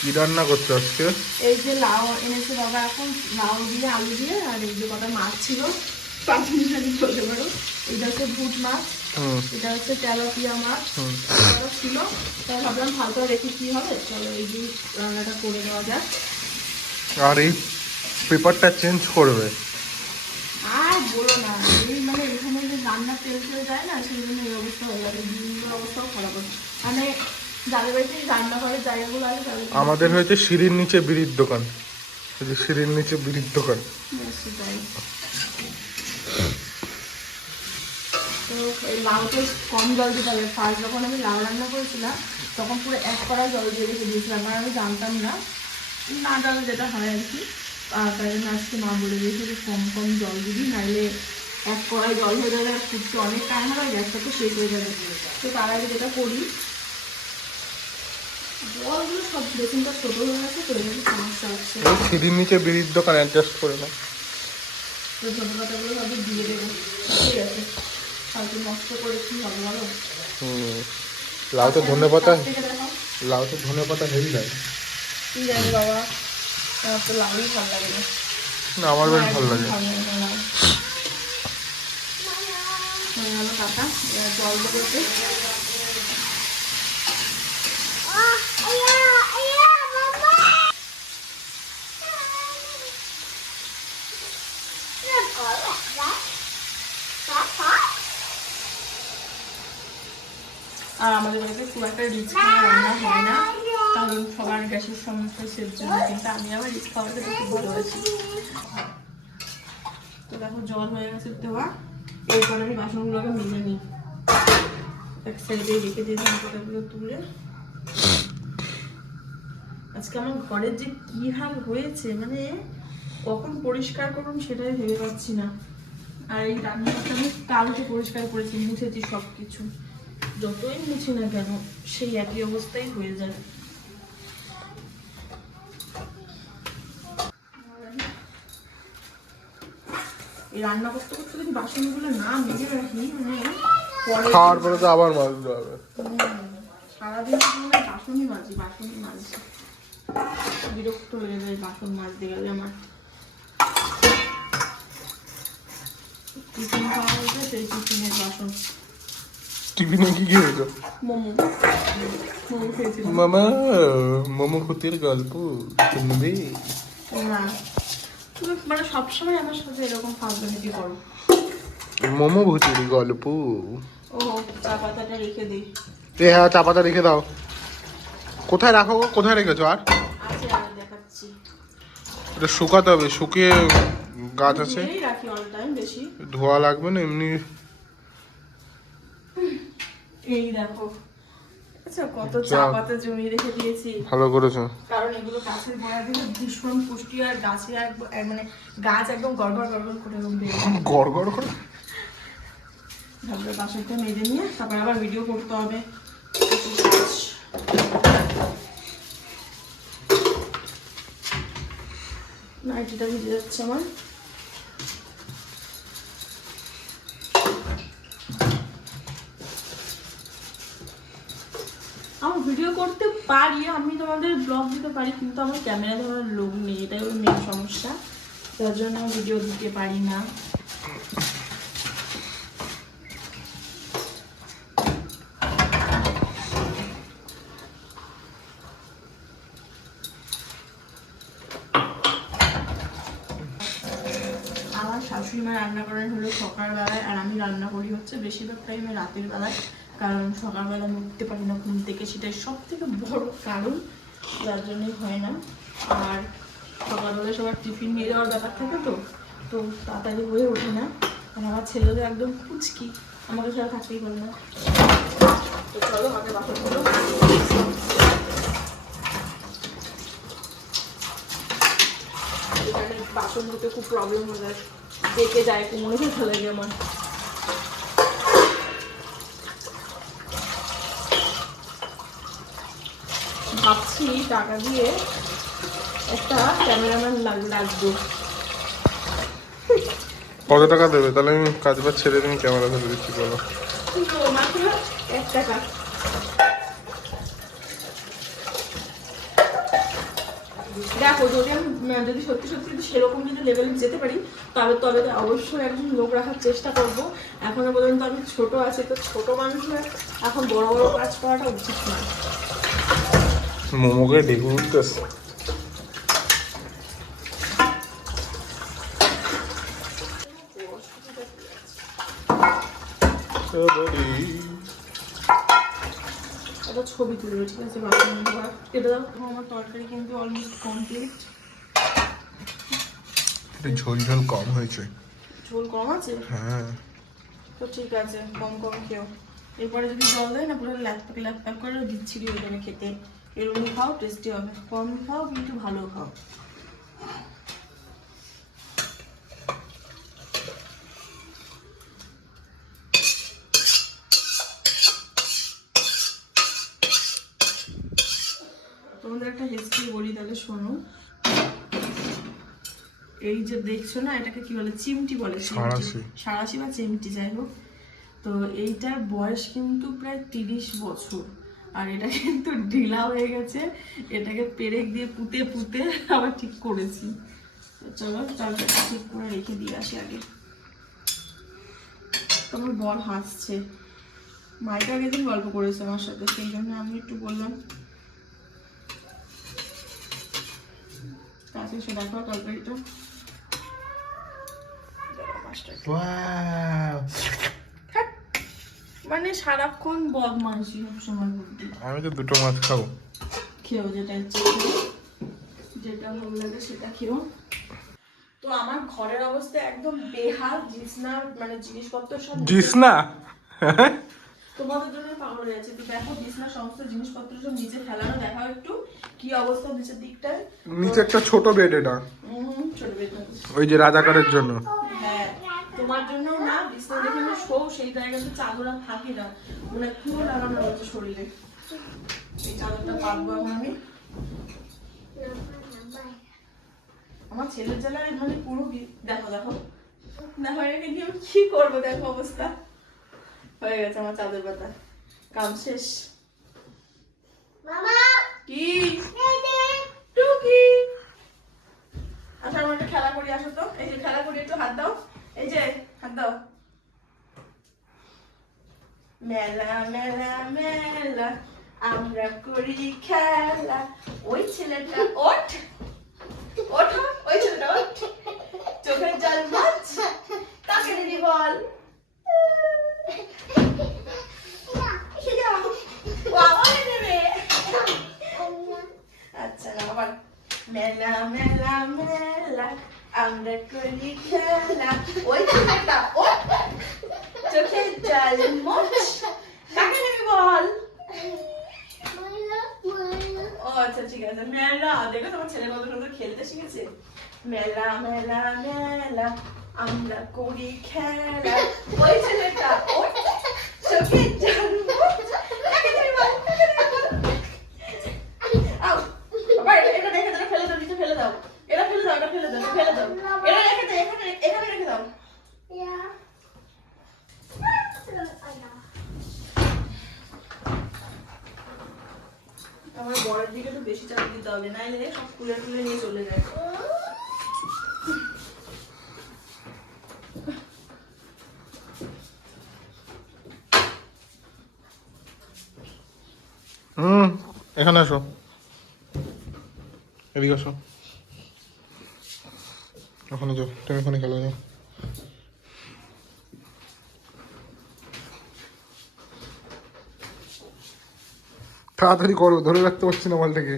কি রান্না করছো আজকে? এই যে লাউ এনেছে বাবা, এখন লাউ দিয়ে আলু দিয়ে, আর এই যে কটা মাছ ছিল পাঁচমিশালি বলতে পারো। এটা হচ্ছে ভুট মাছ, এটা হচ্ছে তেলাপিয়া মাছ, এটা ছিল। তাই ভাবলাম হালকা রেখে কি হবে, চলো এই যে রান্নাটা করে দেওয়া যাক। আর এই পেপারটা চেঞ্জ করবে? আর বলো না, এই মানে এখানে যে রান্না তেল তেল যায় না, সেই জন্য এই অবস্থা হয়ে যাবে, ডিমের অবস্থাও খারাপ হচ্ছে। মানে যাদের বাড়িতে রান্নাঘরের জায়গাগুলো আছে তাদের আমাদের হয়েছে সিঁড়ির নিচে বিড়ির দোকান, সিঁড়ির নিচে বিড়ির দোকান। সেটাই। তো এই লাউতে কম জল দিতে হবে। ফার্স্ট যখন আমি লাউ রান্না করেছিলাম তখন পুরো এক কড়া জল দিয়ে রেখে দিয়েছিলাম, কারণ আমি জানতাম না, না জানলে যেটা হয় আর কি। তাই জন্য আজকে মা বলে দিয়েছে যে কম কম জল দিবি, নাহলে এক কড়াই জল হয়ে যাবে, আর ফুটতে অনেক টাইম হবে, গ্যাসটা তো শেষ হয়ে যাবে। তো তার আগে যেটা করি, জলগুলো সব বেসিনটা ছোটো হয়ে গেছে, তো এখানে সমস্যা হচ্ছে। সিঁড়ির নিচে বিড়ির দোকান অ্যাডজাস্ট করে না, তো ছোটো পাতাগুলো সবই দিয়ে দেবো, ঠিক আছে। হয়তো নষ্ট করে কি হবে বলো। লাউতে ধনেপাতা, লাউতে ধনেপাতা হেভি লাগে। কি জানি বাবা, আমার তো লাউই ভালো লাগে না। না, আমার বেশ ভালো লাগে। কাকা জল দেবো। আর আমাদের বাড়িতে খুব একটা রিচ খাবার রান্না হয় না, কারণ সবার গ্যাসের সমস্যা, সের জন্য। কিন্তু আমি আবার রিচ খাবারটা খুব ভালোবাসি। তো দেখো জল হয়ে গেছে দেওয়া, এরপর আমি বাসনগুলোকে মেজে নিই। এক সাইডে রেখে দিয়েছিলাম পাতাগুলো তুলে। আজকে আমার ঘরের যে কি হাল হয়েছে, মানে কখন পরিষ্কার করুন সেটাই ভেবে পাচ্ছি না। আর এই রান্নাঘরটা আমি কালকে পরিষ্কার করেছি, মুছেছি সব কিছু। যতই মুছি না কেন সেই একই অবস্থায় হয়ে যায়। এই রান্না করতে করতে যদি বাসনগুলো না মেজে রাখি, মানে খাওয়ার পরে তো আবার মাজতে হবে। সারাদিন বাসনই মাজি, বাসনই মাজি। বিরক্ত হয়ে যায় বাসন মাজতে গেলে আমার। টিফিন খাওয়া হয়েছে, সেই টিফিনের বাসন। টিফিনে কি খেয়েছো? মোমো, মোমো খেয়েছিলাম। মামা মোমো ক্ষতির গল্প শুনবি? না, তুমি মানে সবসময় আমার সাথে এরকম ফাজলামি করো। মোমো ভুতির গল্প। ও চা পাতাটা রেখে দিই। হ্যাঁ, চা পাতা রেখে দাও। কোথায় রাখো? কোথায় রেখেছো? আর আছে, আর দেখাচ্ছি। এটা শুকাতে হবে, শুকিয়ে গাছ আছে, রাখি অল টাইম, বেশি ধোয়া লাগবে না এমনি। এই দেখো, আচ্ছা কত চা পাতা জমিয়ে রেখে দিয়েছি। ভালো করেছো, কারণ এগুলো গাছের গোড়া দিলে ভীষণ পুষ্টি, আর গাছে মানে গাছ একদম গড়গড় গড়গড় করে গড় গড় করে। ভাবলে বাসনটা মেজে নিয়ে তারপর আবার ভিডিও করতে হবে। নাইটিটা ভিজে যাচ্ছে আমার। আমার ভিডিও করতে পারি, আমি তোমাদের ব্লগ দিতে পারি, কিন্তু আমার ক্যামেরা ধরার লোক নেই, এটাই ওর মেন সমস্যা। তার জন্য ভিডিও দিতে পারি না। আমার শাশুড়ি মা রান্না করেন হলো সকালবেলায়, আর আমি রান্না করি হচ্ছে বেশিরভাগ টাইমে রাতের বেলায়, কারণ সকালবেলা আমি উঠতে পারি না ঘুম থেকে, সেটাই সব থেকে বড় কারণ, যার জন্যই হয় না। আর সকালবেলায় সবার টিফিন নিয়ে যাওয়ার ব্যাপার থাকে, তো তো তাড়াতাড়ি হয়ে ওঠে না। আর আমার ছেলেদের একদম কুচকি, আমাকে ছাড়া থাকতেই পারে না। তো চলো আমাকে বাসনগুলো এখানে বাসন ধুতে খুব প্রবলেম হয়ে যায়, ডেকে যায়, কোমরে ব্যথা লাগে আমার। ভাবছি টাকা দিয়ে একটা ক্যামেরাম্যান লাগবে। কত টাকা দেবে? তাহলে আমি কাজ বাজ ছেড়ে তুমি ক্যামেরা ধরে দিচ্ছি, বলো। মাত্র 1 টাকা। দেখো যদি সত্যি সত্যি যদি সেরকম যদি লেভেলে যেতে পারি তবে তবে তো অবশ্যই একজন লোক রাখার চেষ্টা করব। এখনো পর্যন্ত আমি ছোট আছি, তো ছোট মানুষরা এখন বড় বড় কাজ করাটা উচিত নয়। মোমোকে ডেকে উঠতেছে। একটা ছবি তুলবে, ঠিক আছে? বাসন কেটে দাও। আমার তরকারি কিন্তু অলমোস্ট কমপ্লিট। ঝোল ঝোল কম হয়েছে। ঝোল কম আছে? হ্যাঁ, তো ঠিক আছে, কম কম খেও। এরপরে যদি জল দেয় না পুরো ল্যাপ করে বিচ্ছিরি হয়ে যাবে খেতে। এরকম খাও, টেস্টি হবে। কম খাও কিন্তু ভালো খাও। তোমাদের একটা হিস্ট্রি বলি, তাহলে শোনো। এই যে দেখছো না, এটাকে কি বলে? চিমটি বলে। সাঁড়াশি বা চিমটি, যাই হোক। তো এইটার বয়স কিন্তু প্রায় 30 বছর। আর এটা কিন্তু ঢিলা হয়ে গেছে। এটাকে পেরেক দিয়ে পুঁতে পুঁতে আবার ঠিক করেছি। চলো তাহলে ঠিক করে রেখে দিয়ে আসি আগে। তোমার বর হাসছে। মাইকা আগের দিন গল্প করেছে আমার সাথে, সেই জন্য আমি একটু বললাম। কাছে এসে দেখো তরকারিটা। মানে সারাক্ষণ বদমাইশি সবসময় বুদ্ধি। আমি তো দুটো মাছ খাবো। খেও, যেটা ইচ্ছে যেটা ভালো লাগে সেটা খেও। তো আমার ঘরের অবস্থা একদম বেহাল। জিসনা মানে জিনিসপত্র সব জিসনা তোমাদের জন্য পাগল হয়ে আছে। দেখো জিসনার সমস্ত জিনিসপত্র সব নিচে ফেলানো, দেখাও একটু কি অবস্থা নিচের দিকটায়। নিচে একটা ছোট বেড, এটা ছোট বেড ওই যে রাজাকারের জন্য। হ্যাঁ, তোমার জন্য না। বিছনা যেখানে শো সেই জায়গাতে চাদর আর থাকি না, মানে পুরো লাগানো রয়েছে শরীরে। এই চাদরটা পাতবো এখন আমি। আমার ছেলের জ্বালায় মানে পুরো দেখো দেখো দেখো, এটাকে দিয়ে আমি কি করবো? দেখো অবস্থা হয়ে গেছে আমার চাদর পাতা। কাম শেষ। কি টুকি? আচ্ছা, আমার একটা খেলা করি, আসো তো। এই যে খেলা করি, একটু হাত দাও। এই যে হাত দাও। মেলা মেলা মেলা আমরা করি খেলা। ওই ছেলেটা ওঠ ওঠ, ওই ছেলেটা ওঠ। চোখের জল মাছ কাকে দিবি বল? আচ্ছা না, আবার মেলা মেলা মেলা আমরা করি খেলা। ওই ছেলেটা ওঠ, চোখের জল মাছ কাকে দিবি বল? ও আচ্ছা, ঠিক আছে। মেলা, দেখো তোমার ছেলে কত সুন্দর খেলতে শিখেছে। মেলা মেলা মেলা আমরা করি খেলা। ওই ছেলেটা ওঠ, চোখের জল মুছ কাকে দিবি বল? আও বাবা, এটা রেখে দাও, ফেলে দাও, নিচে ফেলে দাও। এটা ফেলে দাও, এটা ফেলে দাও, ফেলে দাও। এটা রেখে দাও, এখানে রেখে দাও। আমার বড়ের দিকে তো বেশি চাপ দিতে হবে, নাইলে সব খুলে খুলে নিয়ে চলে যায়। এখানে আসো, এদিকে আসো। ওখানে যাও, তুমি ওখানে খেলা যাও। তাড়াতাড়ি করো, ধরে রাখতে পারছি না বলটাকে।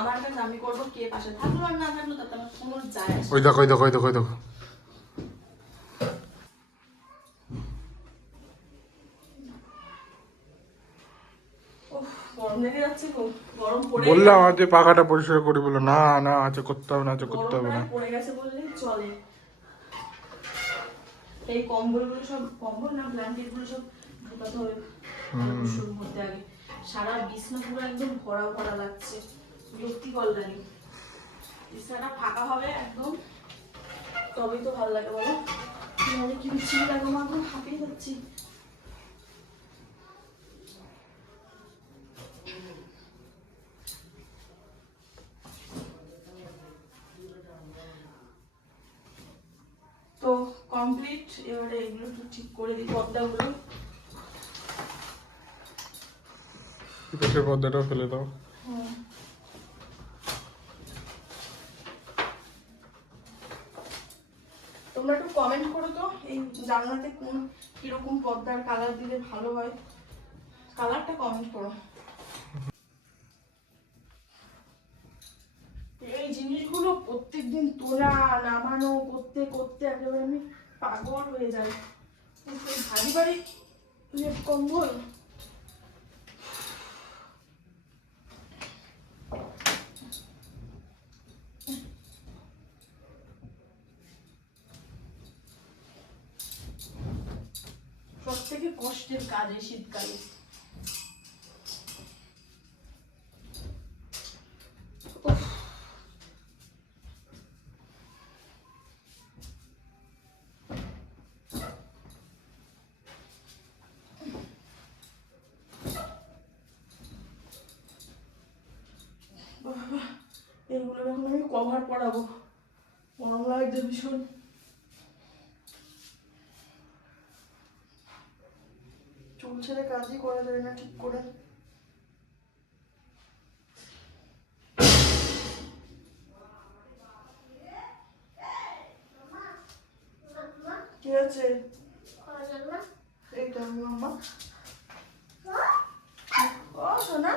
আমার কাছে আমি করবো, কে পাশে থাকলো আর না থাকলো তাতে আমার কোনো যায় আসে না। ওই দেখো, ওই দেখো, ওই দেখো, ওই দেখো। গরম লেগে যাচ্ছে খুব, গরম পড়ে বললাম আজ পাখাটা পরিষ্কার করি, বললো না না আছে করতে হবে না, আছে করতে হবে না। পড়ে গেছে বললেই চলে। এই কম্বলগুলো সব, কম্বল না ব্ল্যাঙ্কেট গুলো সব ঢোকাতে হবে শুরু করতে আগে। সারা বিছনা পুরো একদম ভরা ভরা লাগছে, বিরক্তিকর লাগে। বিছানা ফাঁকা হবে একদম, তবেই তো ভালো লাগে বলো। নাহলে কি বিচ্ছিরি লাগে, মা এখন হাঁপিয়ে যাচ্ছি। তো কমপ্লিট, এবারে এগুলো একটু ঠিক করে দিই পর্দাগুলো। পাশের পর্দাটাও ফেলে দাও। তোমরা একটু কমেন্ট করো তো এই জানলাতে কোন কিরকম পর্দার কালার দিলে ভালো হয়, কালারটা কমেন্ট করো। এই জিনিসগুলো প্রত্যেকদিন তোলা নামানো করতে করতে একেবারে আমি পাগল হয়ে যাই। ভারী ভারী কম্বল, সব থেকে কষ্টের কাজ এই শীতকালে। এগুলোর এখন আমি কভার পরাবো, গরম লাগছে ভীষণ। চুল ছেড়ে কাজই করা যায় না ঠিক করে। কি আছে এইটা মাম্মা? ও সোনা,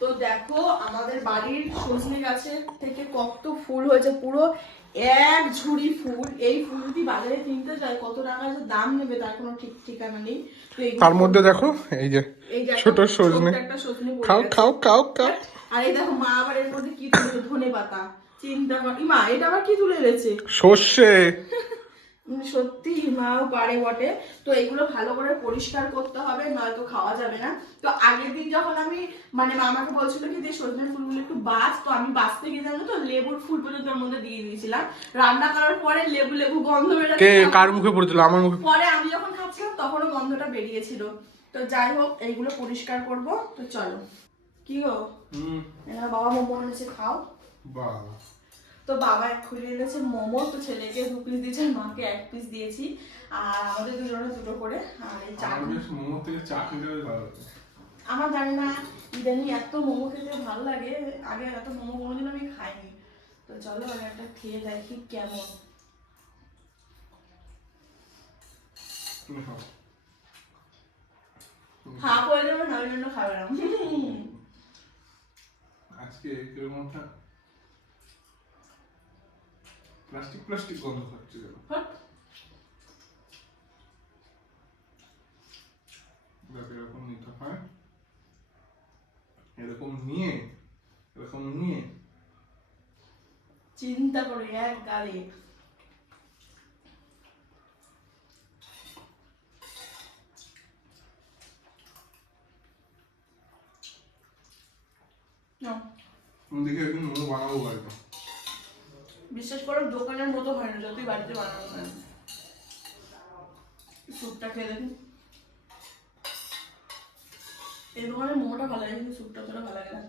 তো দেখো আমাদের বাড়ির সজনে গাছের থেকে কত ফুল হয়েছে, পুরো এক ঝুড়ি ফুল। এই ফুল যদি বাজারে কিনতে যায় কত টাকা যে দাম নেবে তার কোনো ঠিক ঠিকানা নেই। তো তার মধ্যে দেখো এই যে ছোট সজনে, একটা সজনে পড়ে খাও গেছে। খাও খাও খাও। আর এই দেখো মা আবার এর মধ্যে কি তুলে, ধনে পাতা। চিন্তা কর মা, এটা আবার কি তুলে এনেছে? সর্ষে। সত্যি মাও পারে বটে। তো এগুলো ভালো করে পরিষ্কার করতে হবে, নয়তো খাওয়া যাবে না। তো আগের দিন যখন আমি মানে মামাকে বলছিল কি যে সজনের ফুলগুলো একটু বাছ, তো আমি বাছতে গিয়ে জানো তো লেবুর ফুল পর্যন্ত ওর মধ্যে দিয়ে দিয়েছিলাম। রান্না করার পরে লেবু লেবু গন্ধ কে বেরোচ্ছে। কার মুখে পড়েছিল? আমার মুখে। পরে আমি যখন খাচ্ছিলাম তখনও গন্ধটা বেরিয়েছিল। তো যাই হোক এইগুলো পরিষ্কার করব। তো চলো। কি গো, বাবা মোমো এনেছে, খাও। বাবা, তো বাবা এক খুলে এনেছে মোমো, তো ছেলেকে 2 পিস দিয়েছে, মাকে 1 পিস দিয়েছি, আর আমাদের দুজনে 2টো করে। আর এই চাটনি, মোমো থেকে চাটনিটা ভালো লাগে। আমার জানি না ইদানি এত মোমো খেতে ভালো লাগে, আগে এত মোমো কোনোদিন আমি খাইনি। তো চলো আমি একটা খেয়ে দেখি কেমন। হাফ হয়ে যাবে না, ওই জন্য খাবে না। আজকে কিরকম একটা প্লাস্টিক প্লাস্টিক গন্ধ খাচ্ছে কেন? এরকম নিতে হয়, এরকম নিয়ে চিন্তা করে এক গালে। দেখে একদিন মোমো বানাবো বাড়িতে। বিশ্বাস করো দোকানের মতো হয় না, যতই বাড়িতে বানানো হয়। স্যুপটা খেয়ে দেখুন। এই দোকানের মোমোটা ভালো লাগে, কিন্তু স্যুপটা তোরা ভালো লাগে না।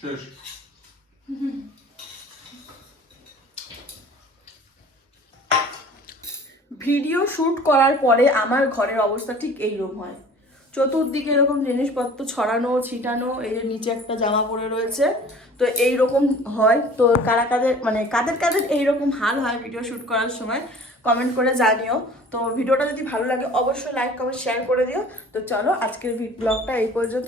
শেষ। ভিডিও শুট করার পরে আমার ঘরের অবস্থা ঠিক এইরকম হয়। চতুর্দিকে এরকম জিনিসপত্র ছড়ানো ছিটানো, এই যে নিচে একটা জামা পরে রয়েছে, তো এইরকম হয়। তো কারা কাদের মানে কাদের কাদের এইরকম হাল হয় ভিডিও শুট করার সময় কমেন্ট করে জানিও। তো ভিডিওটা যদি ভালো লাগে অবশ্যই লাইক কমেন্ট শেয়ার করে দিও। তো চলো আজকের ব্লগটা এই পর্যন্ত।